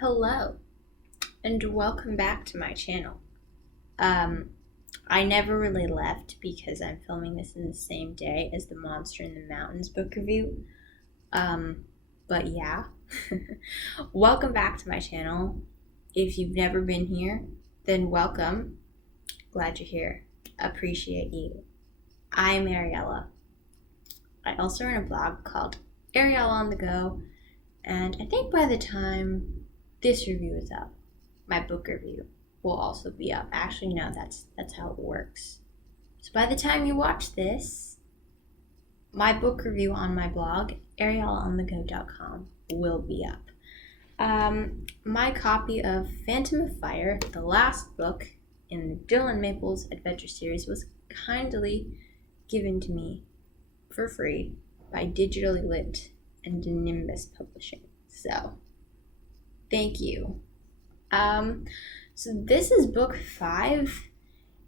Hello, and welcome back to my channel. Um, I never really left because I'm filming this in the same day as the Monster in the Mountains book review. But yeah, welcome back to my channel. If you've never been here, then welcome. Glad you're here. Appreciate you. I'm Ariella. I also run a blog called Ariella on the Go, and I think by the time this review is up, my book review will also be up. Actually, no, that's how it works. So by the time you watch this, my book review on my blog, arielonthego.com, will be up. My copy of Phantom of Fire, the last book in the Dylan Maples Adventure series, was kindly given to me for free by Digitally Lit and Nimbus Publishing. So, thank you. So this is book 5,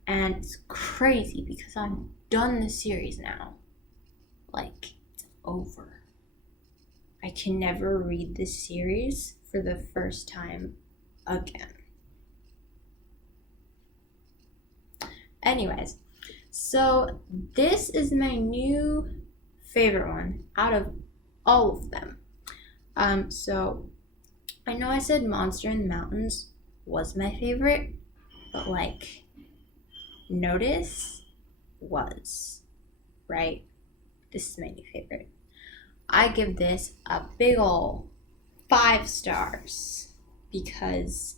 and it's crazy because I'm done the series now. Like, it's over. I can never read this series for the first time again. Anyways, so this is my new favorite one out of all of them. So I know I said Monster in the Mountains was my favorite, but Notice was, right? This is my new favorite. I give this a big ol' 5 stars because,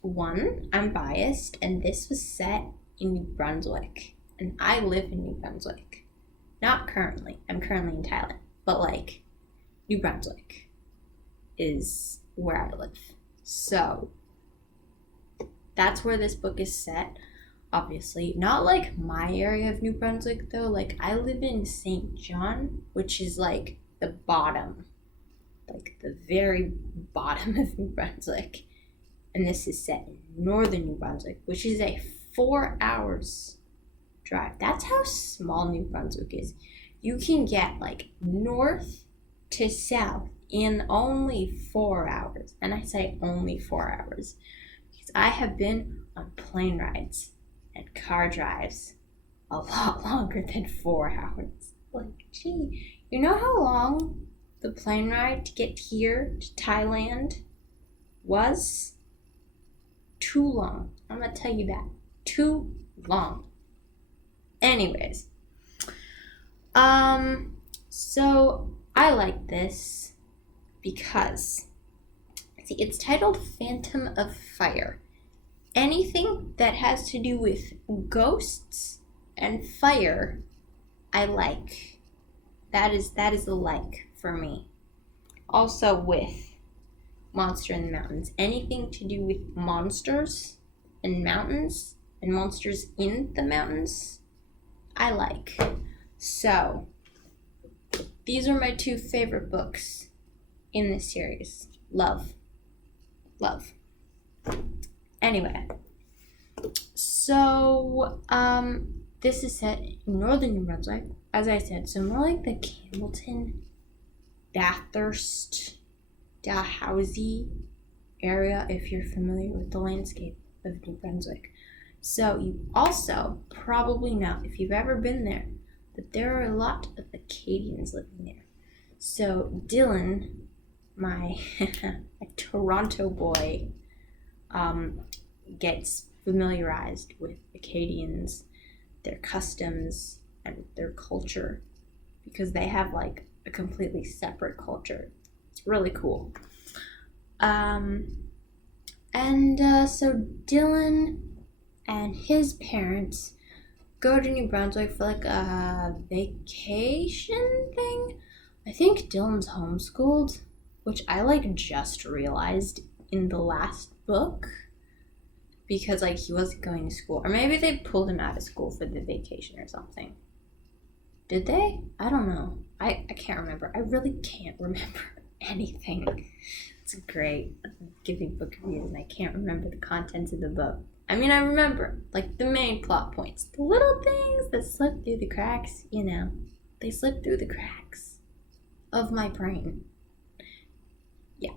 one, I'm biased, and this was set in New Brunswick, and I live in New Brunswick. Not currently. I'm currently in Thailand, but New Brunswick is where I live. So that's where this book is set, obviously. Not my area of New Brunswick though. I live in St. John, which is the bottom, the very bottom of New Brunswick. And this is set in northern New Brunswick, which is a 4 hours drive. That's how small New Brunswick is. You can get north to south in only 4 hours. And I say only 4 hours because I have been on plane rides and car drives a lot longer than 4 hours. Gee, you know how long the plane ride to get here to Thailand was? Too long. I'm gonna tell you that. Too long. Anyways, so I like this because, see, it's titled Phantom of Fire. Anything that has to do with ghosts and fire, I like. That is a like for me. Also with Monster in the Mountains. Anything to do with monsters and mountains and monsters in the mountains, I like. So, these are my 2 favorite books in this series. Love. Anyway, so this is set in northern New Brunswick, as I said, so more like the Campbellton, Bathurst, Dalhousie area, if you're familiar with the landscape of New Brunswick. So you also probably know, if you've ever been there, that there are a lot of Acadians living there. So Dylan, my Toronto boy, gets familiarized with Acadians, their customs, and their culture, because they have a completely separate culture. It's really cool. So Dylan and his parents go to New Brunswick for a vacation thing. I think Dylan's homeschooled, which I just realized in the last book, because he wasn't going to school, or maybe they pulled him out of school for the vacation or something. Did they? I don't know. I can't remember. I really can't remember anything. It's great giving book reviews and I can't remember the contents of the book. I mean, I remember the main plot points, the little things that slip through the cracks, they slip through the cracks of my brain. Yeah.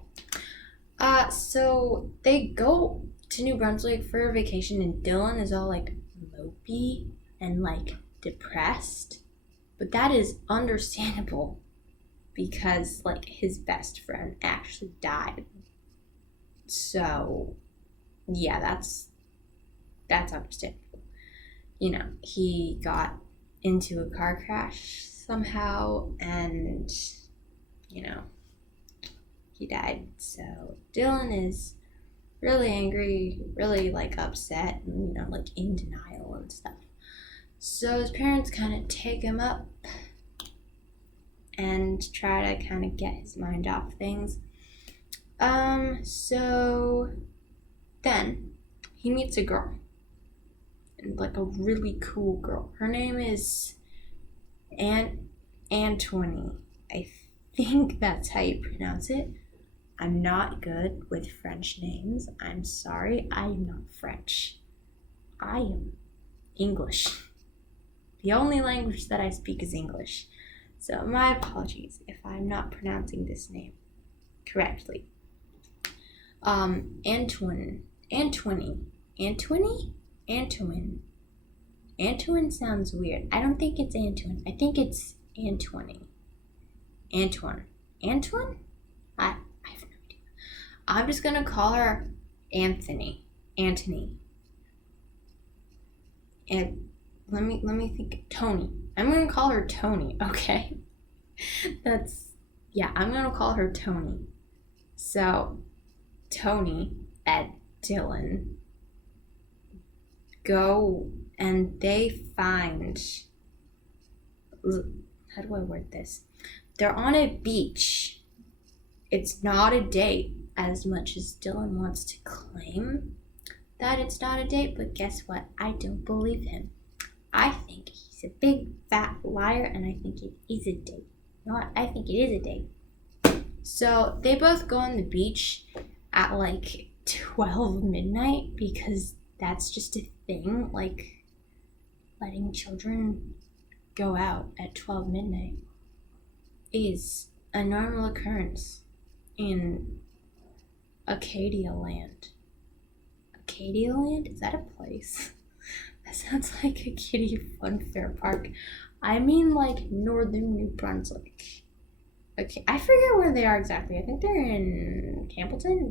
So they go to New Brunswick for a vacation, and Dylan is all like mopey and like depressed. But that is understandable because like his best friend actually died. So yeah, that's understandable. You know, he got into a car crash somehow and you know, he died. So Dylan is really angry, really like upset, and you know, like in denial and stuff. So his parents kind of take him up and try to kind of get his mind off things. So then he meets a girl, and like a really cool girl. Her name is Antoine. I think that's how you pronounce it. I'm not good with French names. I'm sorry, I am not French. I am English. The only language that I speak is English. So my apologies if I'm not pronouncing this name correctly. Antoine. Antoine sounds weird. I don't think it's Antoine. I think it's Antoine. Antoine? I have no idea. I'm just gonna call her Anthony. And let me think. Tony. I'm gonna call her Tony, okay? I'm gonna call her Tony. So Tony and Dylan go and they find, how do I word this? They're on a beach. It's not a date as much as Dylan wants to claim that it's not a date, but guess what? I don't believe him. I think he's a big fat liar and I think it is a date. You know what? I think it is a date. So they both go on the beach at like 12 midnight because that's just a thing, like letting children go out at 12 midnight is a normal occurrence in Acadia Land. Acadia Land? Is that a place? That sounds like a kiddie fun fair park. I mean like northern New Brunswick. Okay, I forget where they are exactly. I think they're in Campbellton,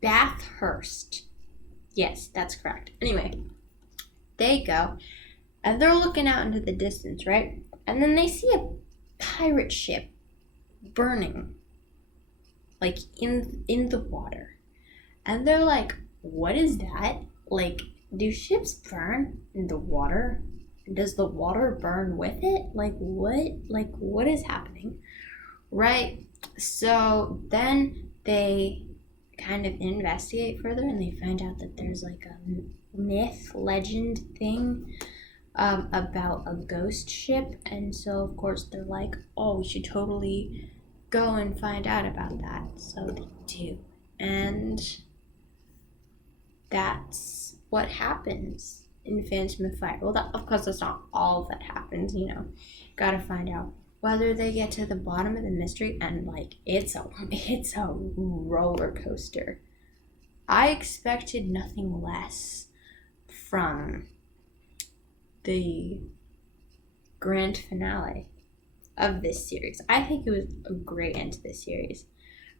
Bathurst. Yes, that's correct. Anyway, they go and they're looking out into the distance, right? And then they see a pirate ship burning, like in the water. And they're like, what is that? Like, do ships burn in the water? Does the water burn with it? Like what is happening? Right? So then they kind of investigate further and they find out that there's like a myth, legend thing about a ghost ship. And so of course they're like, oh, we should totally go and find out about that. So they do. And that's what happens in Phantom of Fire. Well, of course, that's not all that happens, you know. Gotta find out whether they get to the bottom of the mystery, and like it's a roller coaster. I expected nothing less from the grand finale of this series. I think it was a great end to this series.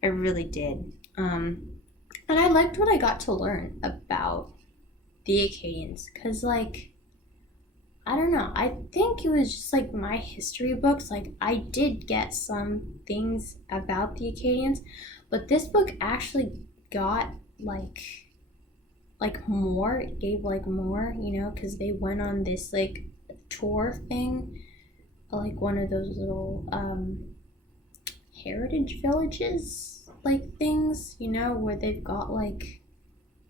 I really did. And I liked what I got to learn about the Acadians, because like I don't know, I think it was just like my history books, like I did get some things about the Acadians, but this book actually got like more, it gave like more, you know, because they went on this like tour thing, like one of those little heritage villages like things, you know, where they've got like,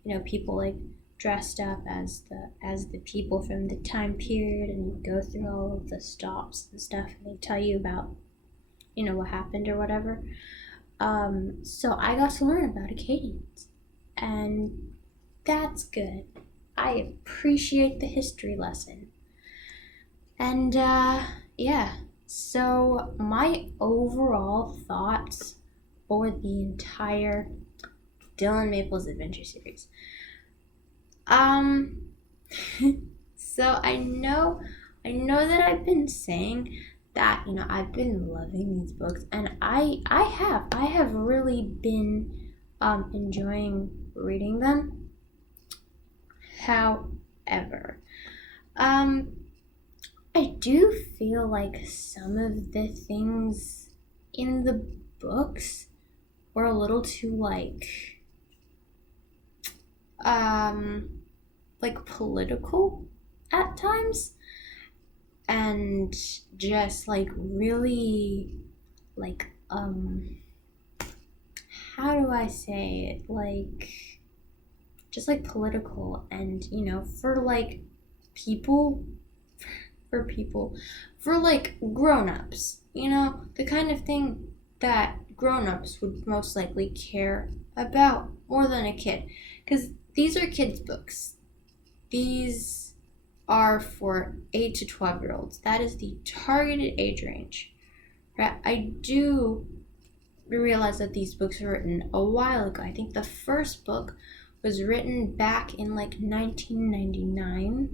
you know, people like dressed up as the people from the time period, and you go through all of the stops and stuff, and they tell you about, you know, what happened or whatever. So I got to learn about Acadians, and that's good. I appreciate the history lesson. And yeah, So, my overall thoughts for the entire Dylan Maples Adventure series. Um, so I know that I've been saying that, I've been loving these books, and I have really been enjoying reading them. However, um, I do feel like some of the things in the books were a little too um political at times, and just really like how do I say it, just political, and for people for people for grown-ups, the kind of thing that grown-ups would most likely care about more than a kid, because these are kids books. These are for 8 to 12 year olds. That is the targeted age range. Right? I do realize that these books were written a while ago. I think the first book was written back in 1999.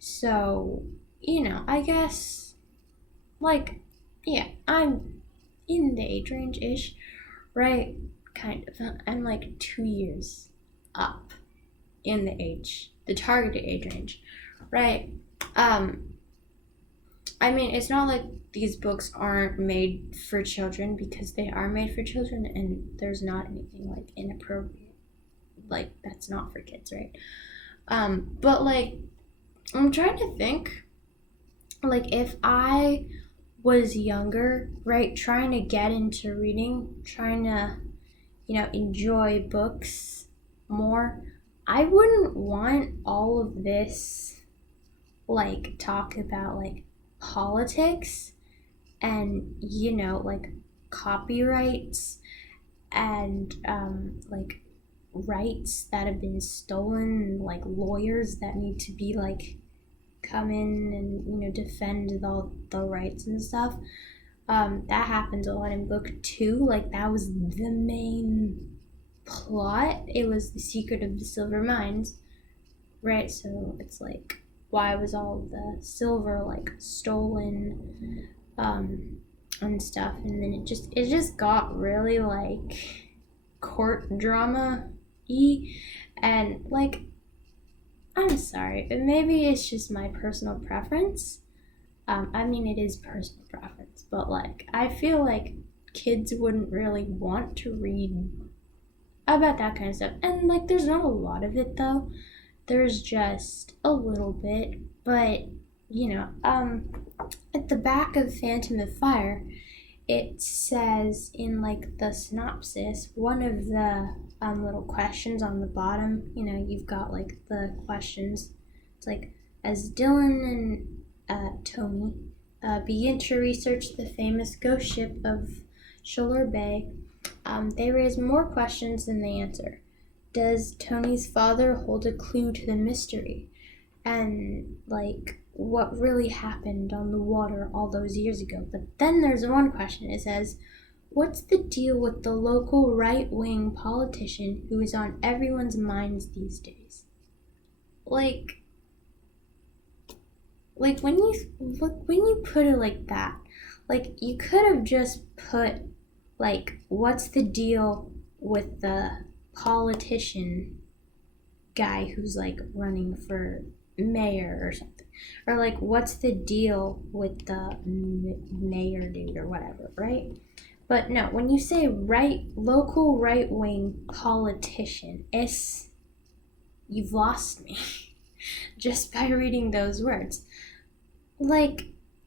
So, I guess, yeah, I'm in the age range ish, right? Kind of. I'm 2 years up in the targeted age range, right? I mean, it's not like these books aren't made for children, because they are made for children, and there's not anything inappropriate, that's not for kids, right? But I'm trying to think, if I was younger, right, trying to get into reading, trying to, enjoy books more, I wouldn't want all of this, talk about, politics and, copyrights and, rights that have been stolen, lawyers that need to be, come in and, defend the rights and stuff. That happens a lot in book 2. That was the main plot. It was the secret of the silver mines, right? So it's why was all the silver stolen, and stuff, and then it just got really court drama-y, and I'm sorry, but maybe it's just my personal preference. I mean, it is personal preference, but I feel kids wouldn't really want to read about that kind of stuff. And there's not a lot of it though. There's just a little bit, but at the back of Phantom of Fire, it says in the synopsis, one of the little questions on the bottom, you've got the questions. It's as Dylan and Tony begin to research the famous ghost ship of Sholar Bay, they raise more questions than they answer. Does Tony's father hold a clue to the mystery? And what really happened on the water all those years ago? But then there's one question. It says, what's the deal with the local right-wing politician who is on everyone's minds these days? When you put it like that, you could have just put what's the deal with the politician guy who's running for mayor or something, or what's the deal with the mayor dude or whatever, right? But no, when you say local right-wing politician, you've lost me just by reading those words.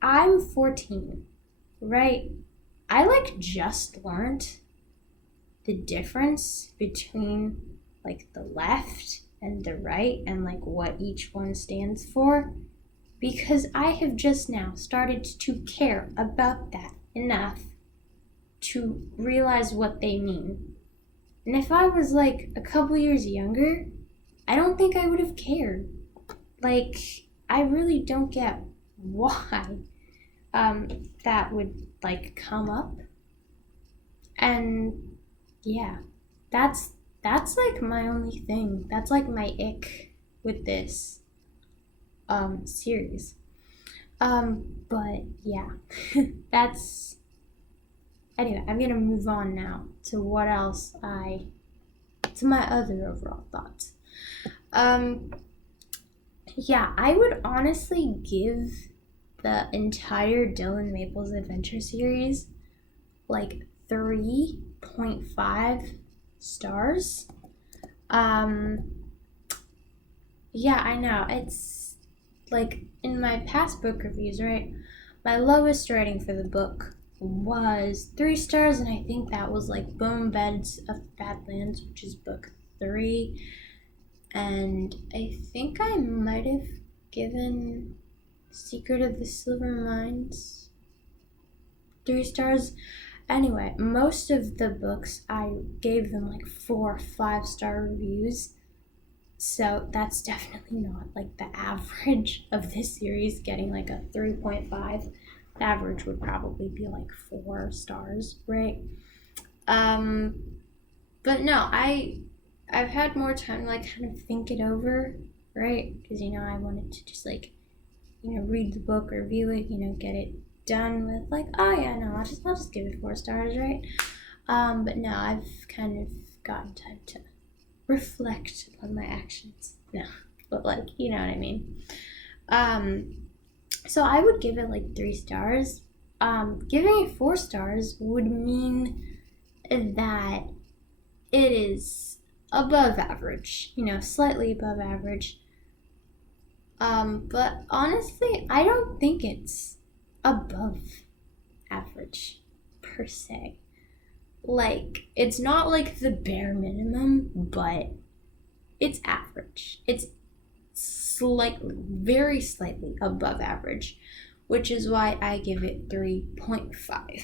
I'm 14, right? I just learned the difference between the left and the right, and what each one stands for, because I have just now started to care about that enough to realize what they mean. And if I was a couple years younger, I don't think I would have cared. I really don't get why. that would like come up. And yeah, that's like my only thing. That's like my ick with this series. But yeah, that's anyway. I'm gonna move on now to what else to my other overall thoughts. Yeah, I would honestly give the entire Dylan Maples Adventure series like 3.5 stars. Um, yeah, I know. It's like in my past book reviews, right? My lowest rating for the book was 3 stars, and I think that was like Bone Beds of Badlands, which is book 3. And I think I might have given Secret of the Silver Mines 3 stars. Anyway, most of the books I gave them like 4 5-star reviews. So that's definitely not like the average of this series getting like a 3.5. The average would probably be like 4 stars, right? But no, I've had more time to like kind of think it over, right? Because I wanted to just like read the book, review it, get it done with like, oh yeah, no, I'll just give it 4 stars, right? But no, I've kind of gotten time to reflect on my actions. No, but like, you know what I mean. So I would give it like 3 stars. Giving it 4 stars would mean that it is above average, slightly above average. But honestly, I don't think it's above average per se. Like, it's not like the bare minimum, but it's average. It's slightly, very slightly above average, which is why I give it 3.5.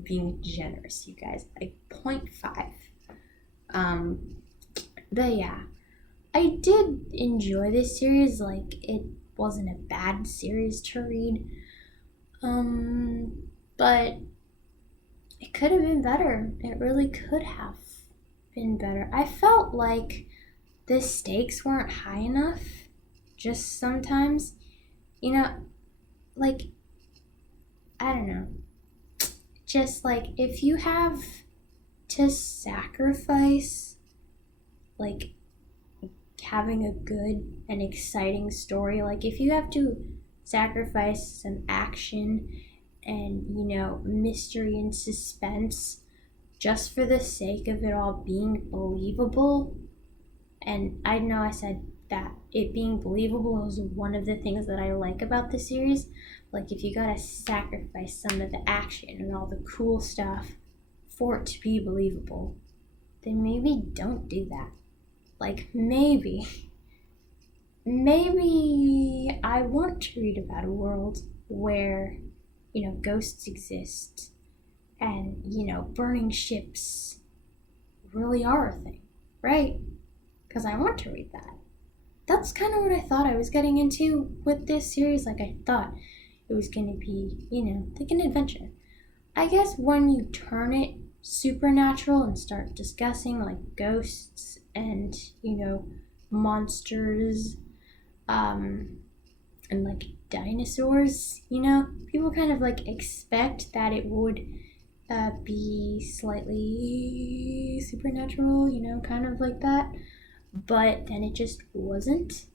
Being generous, you guys, like 0.5. But yeah, I did enjoy this series. Like, it wasn't a bad series to read. But it could have been better. It really could have been better. I felt like the stakes weren't high enough. Just sometimes, like, I don't know. Just like if you have to sacrifice, like, having a good and exciting story, like if you have to sacrifice some action and mystery and suspense just for the sake of it all being believable. And I know I said that it being believable is one of the things that I like about the series. Like, if you gotta sacrifice some of the action and all the cool stuff for it to be believable, then maybe don't do that. Like, maybe I want to read about a world where, ghosts exist and, burning ships really are a thing, right? Because I want to read that. That's kind of what I thought I was getting into with this series. Like, I thought it was going to be, like an adventure. I guess when you turn it supernatural and start discussing, like, ghosts and, monsters, and, like, dinosaurs, people kind of, like, expect that it would be slightly supernatural, kind of like that. But then it just wasn't.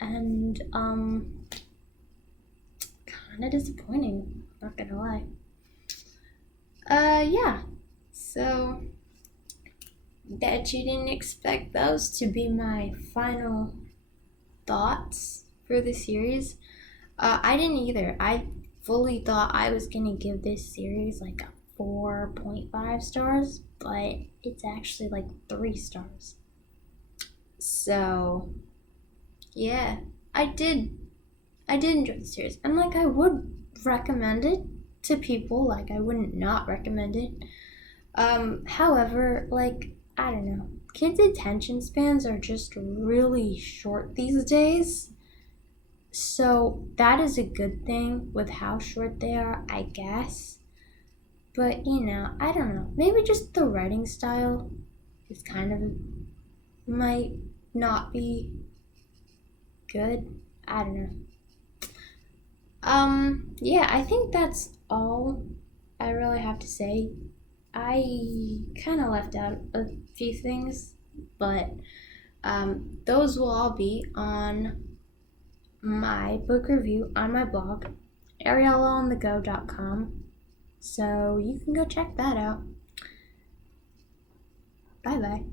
And, kind of disappointing, not gonna lie. Yeah. So, bet you didn't expect those to be my final thoughts for the series. I didn't either. I fully thought I was gonna give this series like a 4.5 stars, but it's actually like 3 stars. So, yeah, I did enjoy the series. And like, I would recommend it to people. Like, I wouldn't not recommend it. However, like, I don't know. Kids' attention spans are just really short these days. So that is a good thing with how short they are, I guess. But I don't know. Maybe just the writing style is kind of might not be good. I don't know. Yeah, I think that's all I really have to say. I kind of left out a few things, but those will all be on my book review on my blog, arielaonthego.com. So you can go check that out. Bye bye.